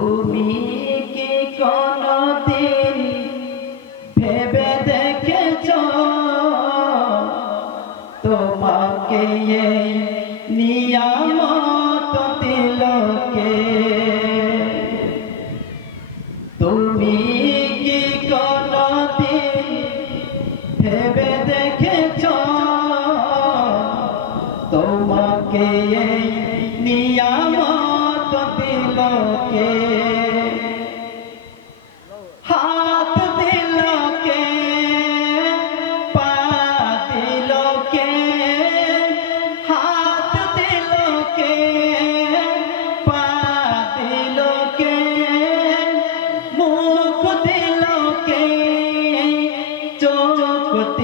তুমি কি কোনদিন ভেবে দেখেছ? তোমাকে নিয়ামত দিলকে তুমি কি কোনদিন ভেবে দেখেছ? তোমাকে নিয়ামত দিলকে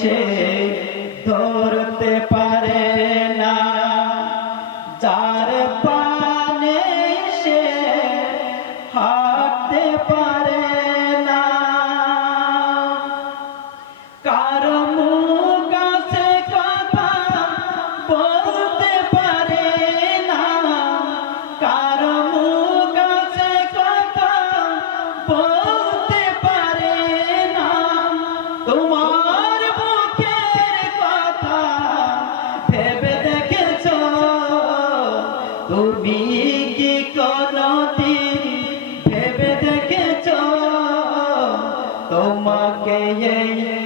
সে ধরতে পারে না। যার পা তোমাকে এই